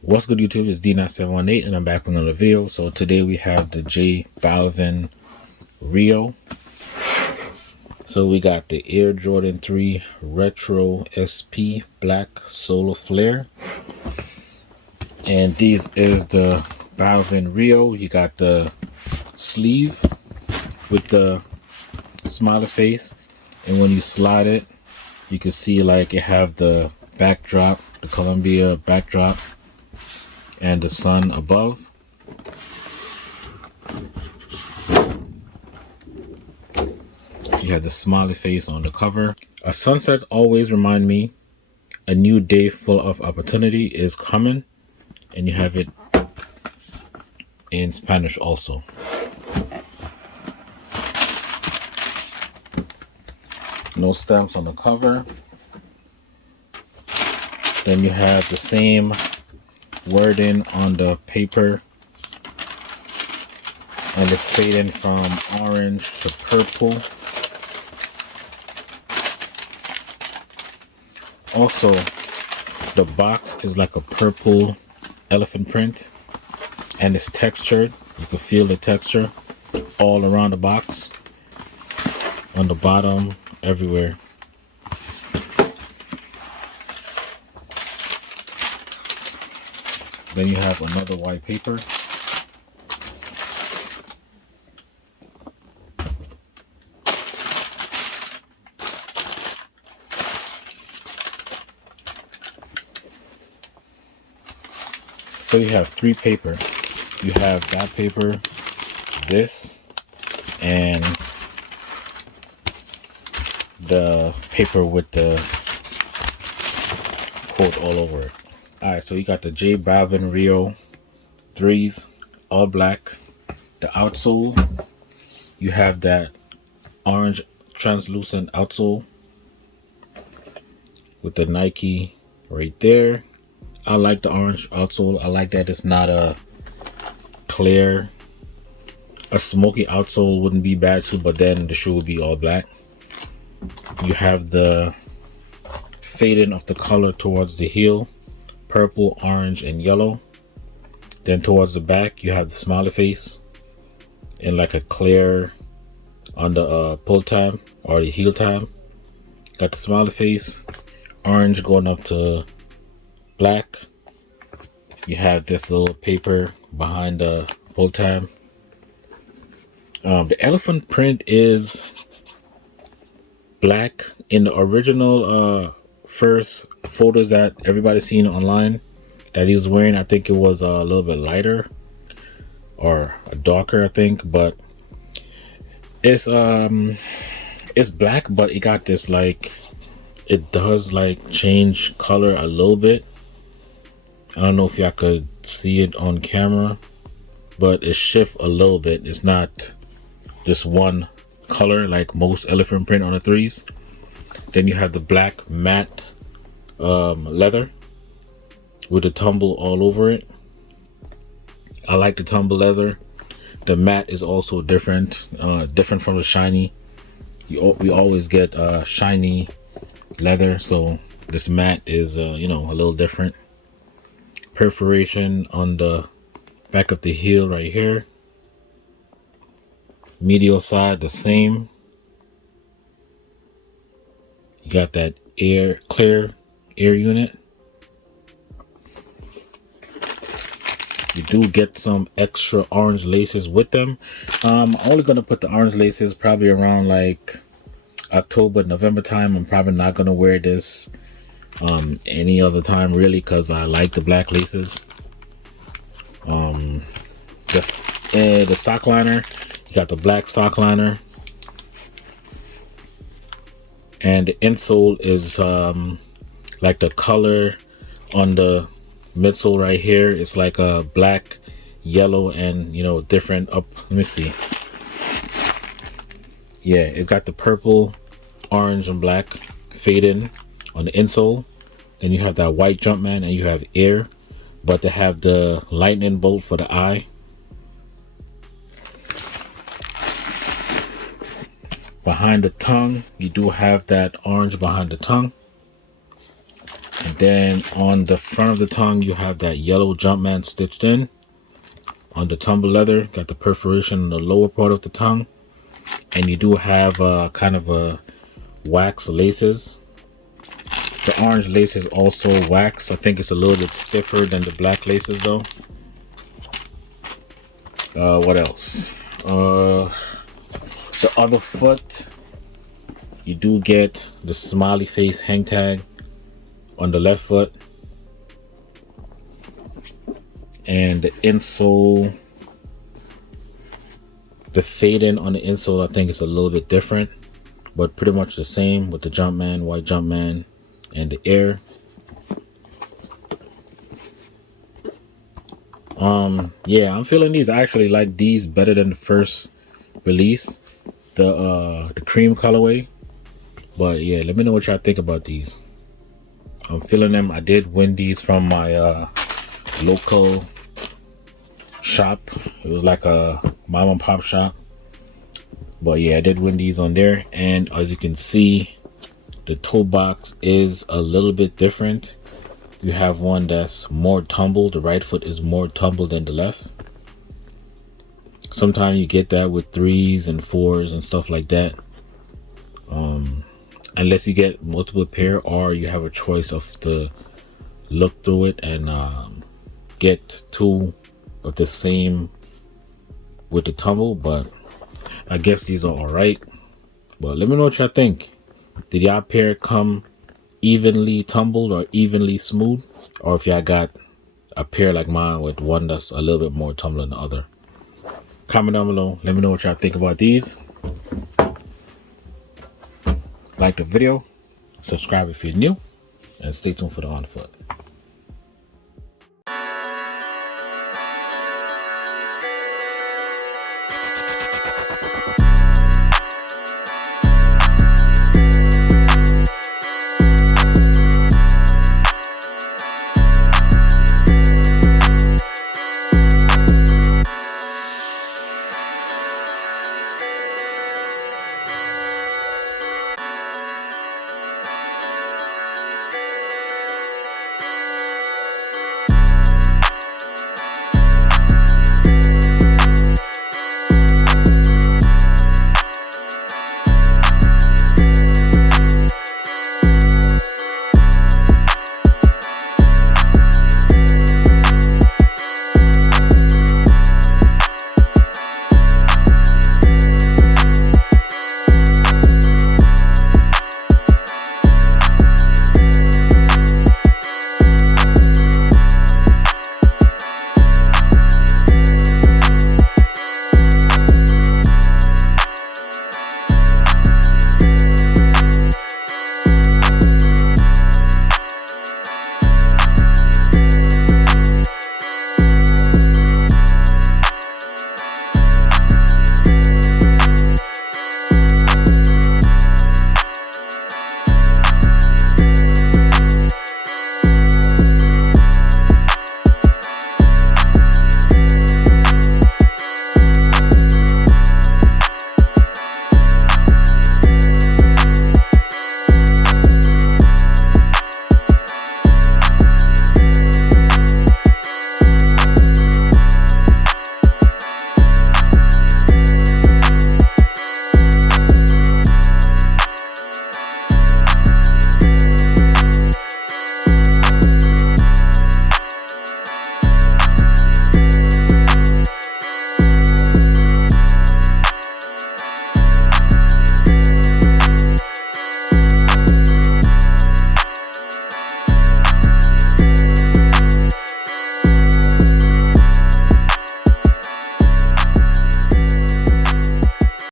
What's good, YouTube? It's D9718 and I'm back with another video. So today we have the Balvin Rio. So we got the Air Jordan 3 Retro SP Black Solar Flare. And these is the Balvin Rio. You got the sleeve with the smiley face. And when you slide it, you can see like it have the backdrop, the Columbia backdrop, and the sun above. You have the smiley face on the cover. Sunsets always remind me a new day full of opportunity is coming, and you have it in Spanish also. No stamps on the cover. Then you have the same wording on the paper, and it's fading from orange to purple. Also, the box is like a purple elephant print, and it's textured. You can feel the texture all around the box, on the bottom, everywhere. Then you have another white paper. So you have three paper. You have that paper, this, and the paper with the quote all over it. Alright, so you got the Balvin Rio 3s, all black. The outsole, you have that orange translucent outsole with the Nike right there. I like the orange outsole. I like that it's not a clear. A smoky outsole wouldn't be bad too, but then the shoe would be all black. You have the fading of the color towards the heel, purple, orange, and yellow. Then towards the back, you have the smiley face and like a clear on the pull tab or the heel tab. Got the smiley face, orange going up to black. You have this little paper behind the pull tab. The elephant print is black. In the original first photos that everybody's seen online that he was wearing, I think it was a little bit lighter or darker, I think, but it's black, but it got this like, it does like change color a little bit. I don't know if y'all could see it on camera, but it shifts a little bit. It's not just one color like most elephant print on the 3s. Then you have the black matte leather with the tumble all over it. I like the tumble leather. The matte is also different, different from the shiny. We always get shiny leather, so this matte is you know, a little different. Perforation on the back of the heel right here. Medial side the same. You got that clear air unit. You do get some extra orange laces with them. I'm only gonna put the orange laces probably around like October, November time. I'm probably not gonna wear this any other time really, because I like the black laces. Just the sock liner, you got the black sock liner, and the insole is like the color on the midsole right here. It's like a black, yellow, and you know, different up. Let me see. Yeah, it's got the purple, orange, and black fading on the insole. Then you have that white Jumpman, and you have air, but they have the lightning bolt for the eye. Behind the tongue, you do have that orange behind the tongue. And then on the front of the tongue, you have that yellow Jumpman stitched in. On the tumble leather, got the perforation in the lower part of the tongue. And you do have kind of a wax laces. The orange lace is also wax. I think it's a little bit stiffer than the black laces though. What else? The other foot, you do get the smiley face hang tag on the left foot. And the insole, the fade-in on the insole, I think is a little bit different, but pretty much the same with the Jumpman, white Jumpman, and the Air. Yeah, I'm feeling these. I actually like these better than the first release, the cream colorway. But yeah, let me know what y'all think about these. I'm feeling them. I did win these from my local shop. It was like a mom and pop shop. But yeah, I did win these on there. And as you can see, the toe box is a little bit different. You have one that's more tumbled. The right foot is more tumbled than the left. Sometimes you get that with 3s and 4s and stuff like that. Unless you get multiple pair, or you have a choice of to look through it and get 2 of the same with the tumble. But I guess these are alright. But let me know what y'all think. Did y'all pair come evenly tumbled or evenly smooth? Or if y'all got a pair like mine with one that's a little bit more tumbled than the other. Comment down below. Let me know what y'all think about these. Like the video. Subscribe if you're new. And stay tuned for the on foot.